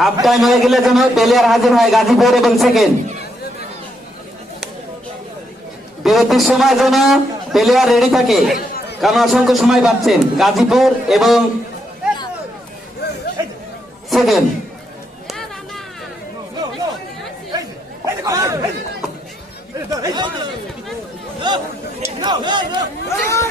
Half time হয়ে গেলে যেন প্লেয়ার হাজির হয় গাজীপুর এবং সেকেন্ড বিরতির সময় যেন প্লেয়ার রেডি থাকে কারণ অসংখ্য সময় পাচ্ছেন গাজীপুর এবং second No, no, no, no, no.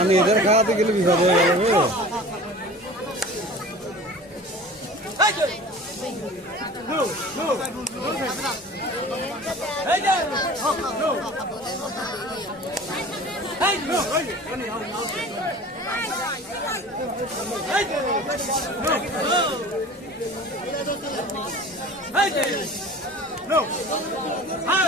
আমি এদের খাওয়াতে গেলে বিপদ হয়ে গেল No! Hey!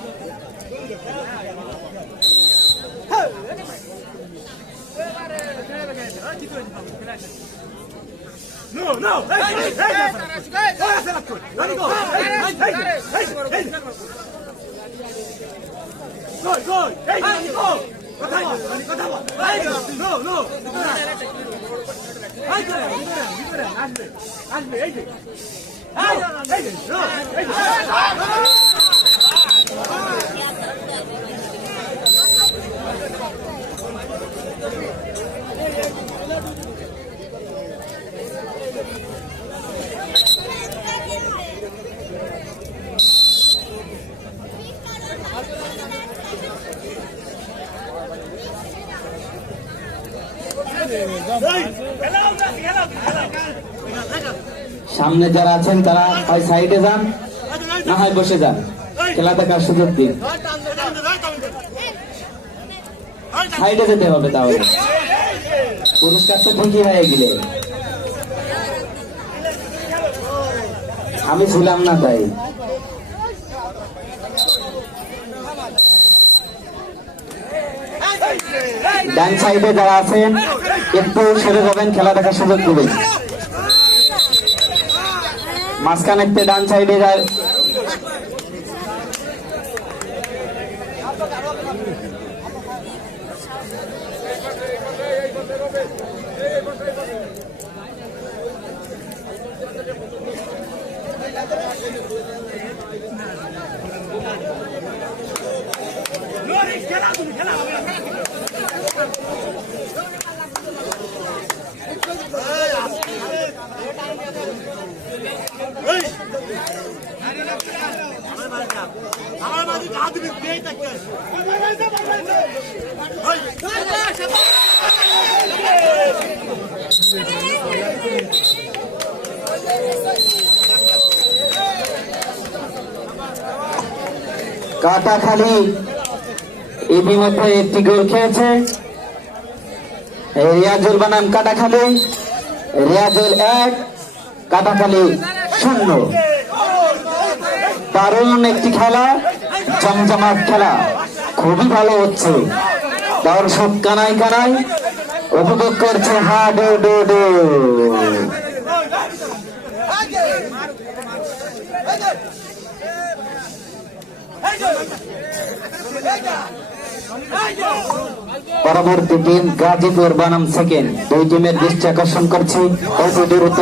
No, no! Hey, hey, hey! Hey, Let me go! Hey, hey, hey! Hey, hey! Go, go! Hey, go! কথা বল কথা বল নো নো আসবে আসবে এই যে এই যে এই যে সামনে যারা আছেন, তারা হয় সাইডে যান, না হয় বসে যান। খেলা দেখার সুযোগ দিন। সাইডে যেতে হবে তাহলে। পুরস্কার তো ভুগি হয়ে গেলে। আমি ছিলাম না তাই। ডান সাইডে যারা আছেন, একটু সরে যাবেন, খেলা দেখার সুযোগ দেবেন। মাঝখানে মাঝখানেতে ডান সাইডে যায়। খেলা তুমি খেলা। কাটাখালি ইতিমধ্যে একটি গোল খেয়েছে। রিয়াজুল বানাম কাটাখালি, রিয়াজুল এক, কাটাখালি শূন্য। দারুণ একটি খেলা, জমজমাট খেলা। খুবই ভালো হচ্ছে। দর্শক কানাই কানাই উপভোগ করছে হা ডো ডো ডো পরবর্তী টিম গাজীপুর বনাম সেকেন্ড দুই টিমের দৃষ্টি আকর্ষণ করছি। অতি দ্রুত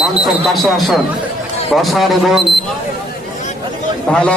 মঞ্চের পাশে আসুন। বসার এবং ভালো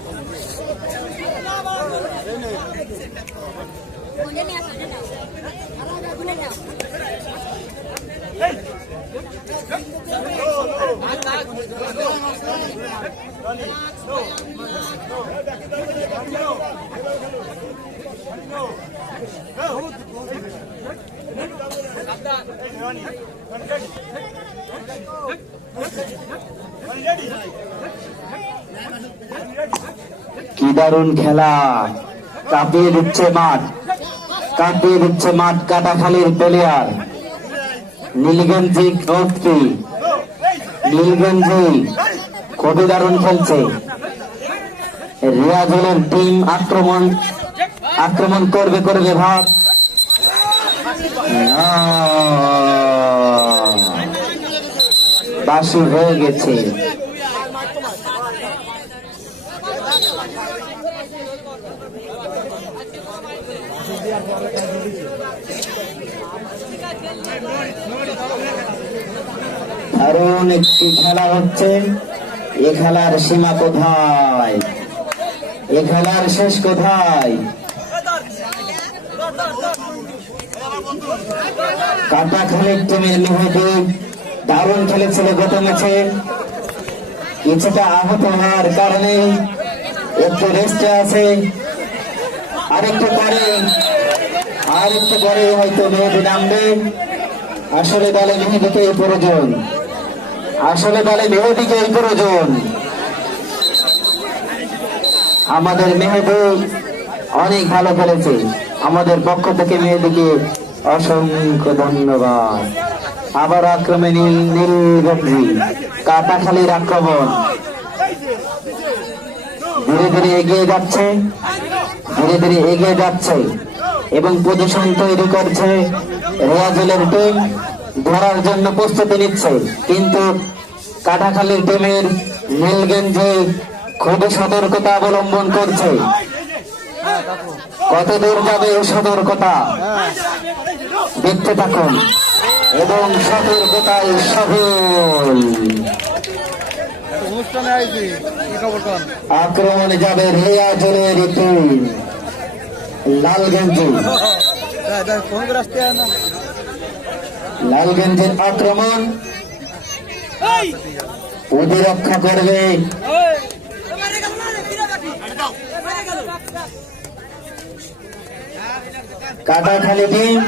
কি দারুণ খেলা। কাঁপিয়ে দিচ্ছে মাঠ। কাঁপিয়ে দিচ্ছে মাঠ কাটাখালীর প্লেয়ার। নীলগঞ্জি গোত্রী নীলগঞ্জি খুবই দারুণ খেলছে। রিয়াজুলের টিম আক্রমণ আক্রমণ করবে করবে ভাব বাসু হয়ে গেছে। দারুণ একটি খেলা হচ্ছে। এ খেলার সীমা কোথায়? এ খেলার শেষ কোথায়? কাটাখালীর টিমের মেহেদি দারুণ খেলেছিল গত ম্যাচে। কিছুটা আহত হওয়ার কারণে একটু রেস্টে আছে। আরেকটু পরে আর একটু পরে হয়তো মেহেদি নামবে। আসলে দলে মেহেদিকে প্রয়োজন। আসলে দলে মেহেদিকে প্রয়োজন। আমাদের মেহেদি অনেক ভালো খেলেছে। আমাদের পক্ষ থেকে মেহেদিকে অসংখ্য ধন্যবাদ। আবার আক্রমে নীল নীলগঞ্জি কাটাখালীর আক্রমণ। ধীরে ধীরে এগিয়ে যাচ্ছে। ধীরে ধীরে এগিয়ে যাচ্ছে। এবং পজিশন তৈরি করছে রিয়াজুলের টিম ধরার জন্য প্রস্তুতি নিচ্ছে। কিন্তু কাটাখালীর টিমের নীলগঞ্জে খুবই সতর্কতা অবলম্বন করছে। কত দূর যাবে এই সতর্কতা? দেখতে থাকুন। এবং সতর্কতায় সফল। আক্রমণে যাবে রিয়াজুলের টিম লালগঞ্জি। ফোন করে আসতে না। লালগঞ্জের আক্রমণ। প্রতিরক্ষা করবে। কাটাখালী টিম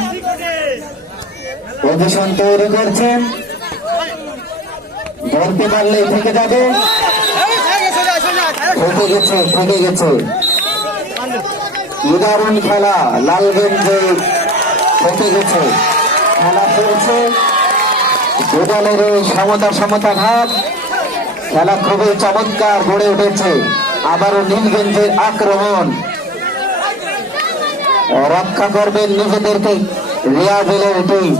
পজিশন তৈরি করছেন। ধরতে পারলে থেকে যাবে। ঠকে গেছে ঠকে গেছে। উদাহরণ খেলা লালগঞ্জে ঠকে গেছে। খেলা চলছে। দুদলের এই সমতা সমতা ভাব খেলা খুবই চমৎকার গড়ে উঠেছে। আবারও নীলগঞ্জের আক্রমণ। রক্ষা করবেন নিজেদেরকে রিয়াজুলের টিম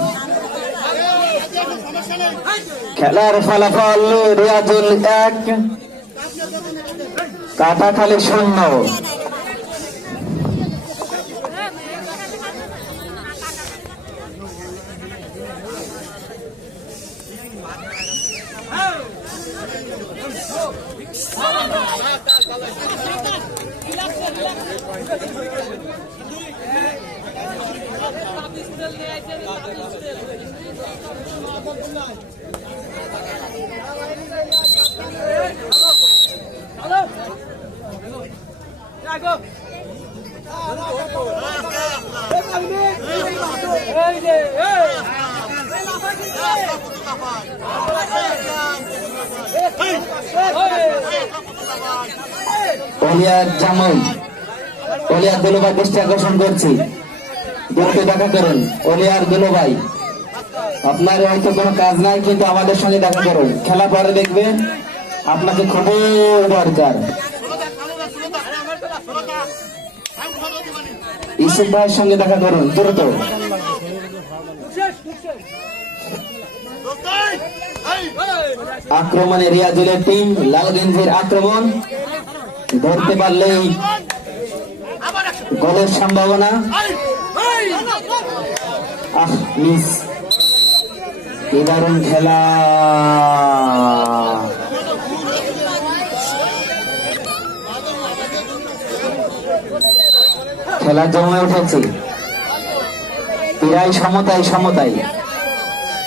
খেলার ফলাফল রিয়াজুল এক, কাটাখালী শূন্য। জামাই অলিয়ার দুলোভাই দৃষ্টি আকর্ষণ করছি। দ্রুত দেখা করুন। অলিয়ার দুলোভাই আপনার হয়তো কোনো কাজ নাই, কিন্তু আমাদের সঙ্গে দেখা করুন। খেলা পরে দেখবেন, আপনাকে খুবই দরকার। ইসুফ ভাইয়ের সঙ্গে দেখা করুন, দ্রুত। আক্রমণে রিয়াজুলের টিম লালগঞ্জের আক্রমণ। ধরতে পারলেই গোলের সম্ভাবনা। আহ, মিস। খেলা। জমে উঠেছে। প্রায় সমতায় সমতায়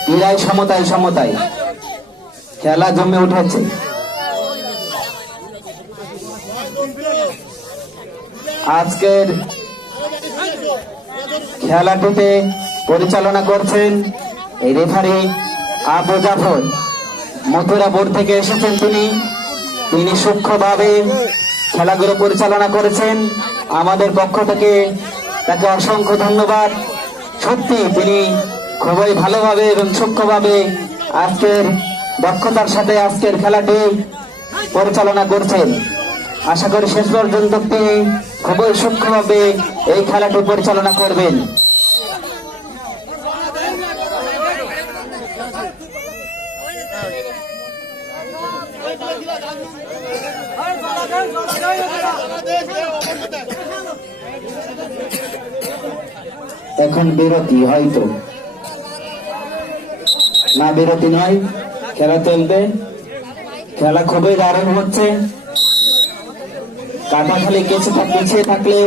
প্রায় সমতায় সমতায় খেলা জমে উঠেছে। আজকের খেলাটিতে পরিচালনা করছেন রেফারি আবু জাফর। মথুরা বোর্ড থেকে এসেছেন তিনি। তিনি সূক্ষ্মভাবে খেলাগুলো পরিচালনা করেছেন। আমাদের পক্ষ থেকে তাকে অসংখ্য ধন্যবাদ। সত্যি তিনি খুবই ভালোভাবে এবং সূক্ষ্মভাবে আজকের দক্ষতার সাথে আজকের খেলাটি পরিচালনা করছেন। আশা করি শেষ পর্যন্ত তিনি খুবই সূক্ষ্মভাবে এই খেলাটি পরিচালনা করবেন। এখন বিরতি, হয়তো। না, বিরতি নয়। খেলা চলবে। খেলা খুবই দারুণ হচ্ছে। কাটাখালি কিছুটা পিছিয়ে থাকলেও